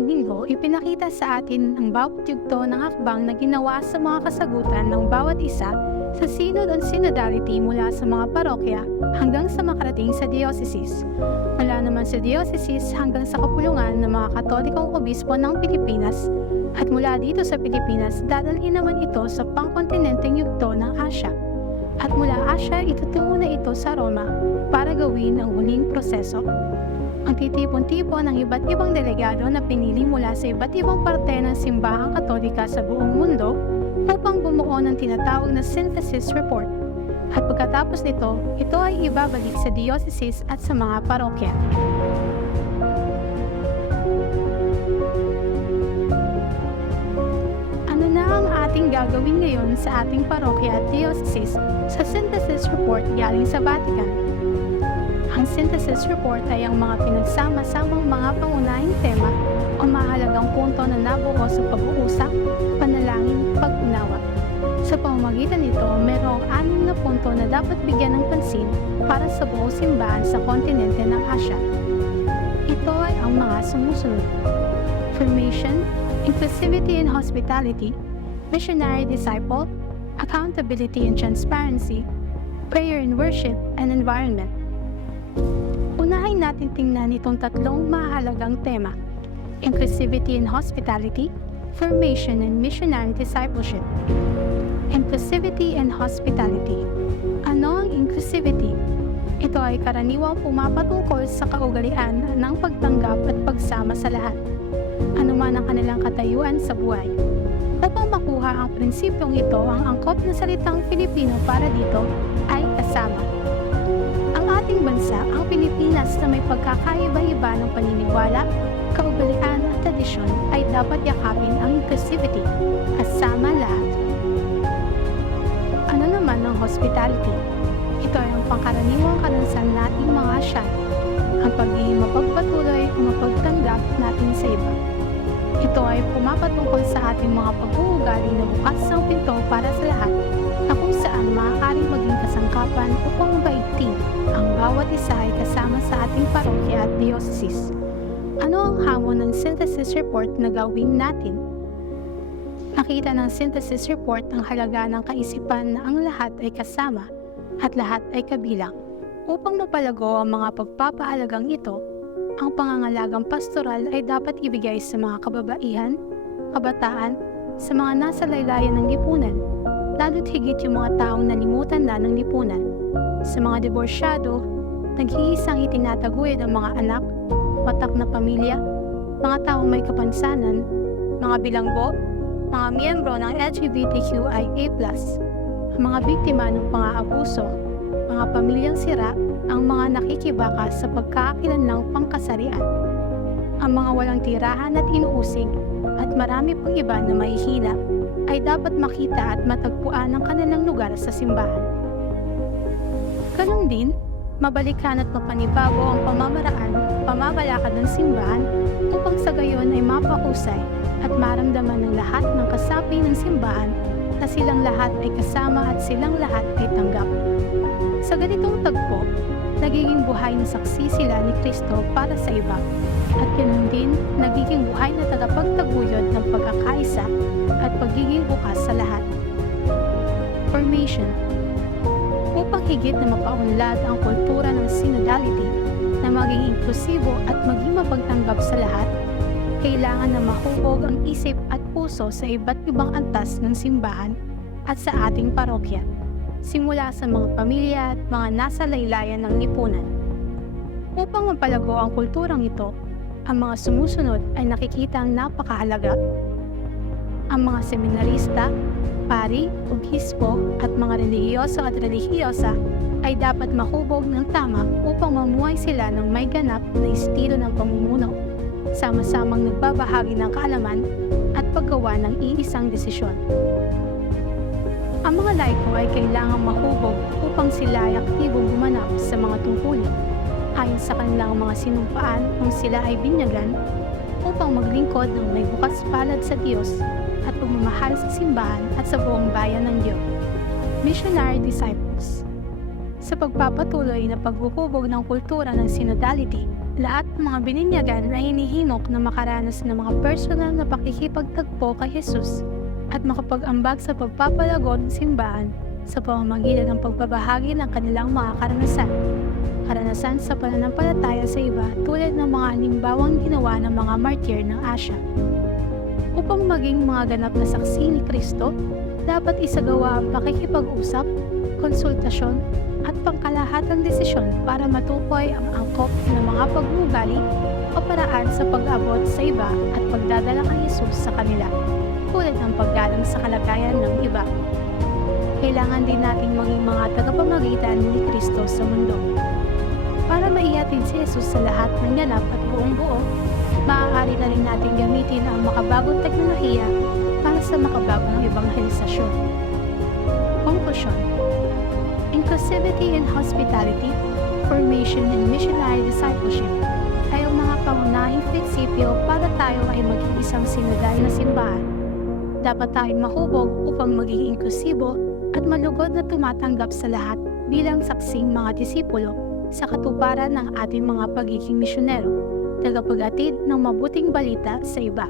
nakaraang linggo, ipinakita sa atin ang bawat yugto ng hakbang na ginawa sa mga kasagutan ng bawat isa sa Synod on Synodality mula sa mga parokya hanggang sa makarating sa diocese. Mula naman sa diocese hanggang sa kapulungan ng mga Katolikong Obispo ng Pilipinas at mula dito sa Pilipinas, dadalhin naman ito sa pangkontinenteng yugto ng Asya. At mula Asya, itutungo na ito sa Roma para gawin ang huling proseso. Ang titipon-tipon ng iba't ibang delegado na pinili mula sa iba't ibang parte ng simbahang Katolika sa buong mundo upang bumuo ng tinatawag na synthesis report. At pagkatapos nito, ito ay ibabalik sa diocese at sa mga parokya. Ano na ang ating gagawin ngayon sa ating parokya at diocese sa synthesis report galing sa Vatican? Ang synthesis report ay ang mga pinagsama-samang mga pangunahing tema o mahalagang punto na nabuo sa pag-uusap, panalangin, pag-unawa. Sa pamamagitan nito, mayroong 6 na punto na dapat bigyan ng pansin para sa buong simbahan sa kontinente ng Asya. Ito ay ang mga sumusunod: formation, inclusivity and hospitality, missionary disciple, accountability and transparency, prayer and worship, and environment. Unahin natin tingnan itong 3 mahalagang tema: inclusivity and hospitality, formation and missionary discipleship. Inclusivity and hospitality. Ano ang inclusivity? Ito ay karaniwang pumapatungkol sa kaugalian ng pagtanggap at pagsama sa lahat, anuman ang kanilang katayuan sa buhay. Upang makuha ang prinsipyong ito, ang angkop na salitang Filipino para dito ay kasama. Ang ating bansa, ang Pilipinas, na may pagkakaiba-iba ng paniniwala, kaugalian at tradisyon, ay dapat yakapin ang inclusivity, kasama lahat. Ano naman ang hospitality? Ito ay ang pangkaraniwang karanasan nating mga Asyan, ang pagiging mapagpatuloy o mapagtanggap natin sa iba. Ito ay pumapatungkol sa ating mga pag-uugali na bukas ang pinto para sa lahat, na kung saan maaaring maging kasangkapan upang mabaigting ang bawat isa ay kasama sa ating parokya at diocese. Ano ang hamon ng synthesis report na gawin natin? Nakita ng synthesis report ang halaga ng kaisipan na ang lahat ay kasama at lahat ay kabilang. Upang mapalago ang mga pagpapahalagang ito, ang pangangalagang pastoral ay dapat ibigay sa mga kababaihan, kabataan, sa mga nasa laylayan ng lipunan, lalo't higit yung mga taong nalimutan na ng lipunan. Sa mga diborsyado, nag-iisang itinataguyod ang mga anak, watak na pamilya, mga taong may kapansanan, mga bilanggo, mga miyembro ng LGBTQIA+, ang mga biktima ng pang-aabuso, mga pamilyang sira, ang mga nakikibaka sa pagkakakilanlang pangkasarian, ang mga walang tirahan at inuusig, at marami pang iba na mahihina, ay dapat makita at matagpuan ang kanilang lugar sa simbahan. Ganon din, mabalikan at mapanibago ang pamamalakad ng simbahan upang sa gayon ay mapahusay at maramdaman ng lahat ng kasapi ng simbahan na silang lahat ay kasama at silang lahat ay tanggap. Sa ganitong tagpo, nagiging buhay na saksi sila ni Kristo para sa iba, at ganoon din nagiging buhay na tagapagtaguyod ng pagkakaisa at pagiging bukas sa lahat. Formation. Upang higit na mapaunlad ang kultura ng synodality na maging inklusibo at maging mapagtanggap sa lahat, kailangan na mahubog ang isip at puso sa iba't ibang antas ng simbahan at sa ating parokya, simula sa mga pamilya at mga nasa laylayan ng lipunan. Upang mapalago ang kulturang ito, ang mga sumusunod ay nakikita ang napakahalaga. Ang mga seminarista, pari, obispo at mga relihiyoso at relihiyosa ay dapat mahubog ng tama upang mamuhay sila ng may ganap na estilo ng pamumuno, sama-samang nagbabahagi ng kaalaman at paggawa ng iisang desisyon. Ang mga laiko ay kailangang mahubog upang sila ay aktibong gumanap sa mga tungkulin ayon sa kanilang mga sinumpaan kung sila ay binyagan upang maglingkod ng may bukas palad sa Diyos at pagmamahal sa simbahan at sa buong bayan ng Diyos. Missionary disciples. Sa pagpapatuloy na paghuhubog ng kultura ng synodality, Lahat ng mga bininyagan ay hinihimok na makaranas ng mga personal na pakikipagtagpo kay Jesus at makapag-ambag sa pagpapalago ng simbahan sa pamamagitan ng pagbabahagi ng kanilang mga karanasan. Karanasan sa pananampalataya sa iba tulad ng mga halimbawang ginawa ng mga martir ng Asya. Upang maging mga ganap na saksi ni Kristo, dapat isagawa ang pakikipag-usap, konsultasyon, at pangkalahatang desisyon para matukoy ang angkop ng mga pag-uugali o paraan sa pag-abot sa iba at pagdadala kay Jesus sa kanila, tulad ng paggalang sa kalagayan ng iba. Kailangan din nating maging mga tagapamagitan ni Kristo sa mundo. Para maihatid si Jesus sa lahat ng ganap at buong-buo, maaari na rin natin gamitin ang makabagong teknolohiya para sa makabagong ebanghelisasyon. Konklusyon: Inclusivity and Hospitality, Formation and Missionary Discipleship ay ang mga pangunahing prinsipyo para tayo ay maging isang sinodal na simbahan. Dapat tayong mahubog upang maging inklusibo at malugod na tumatanggap sa lahat bilang saksing mga disipulo sa katuparan ng ating mga pagiging misyonero, tagapag-atid ng mabuting balita sa iba.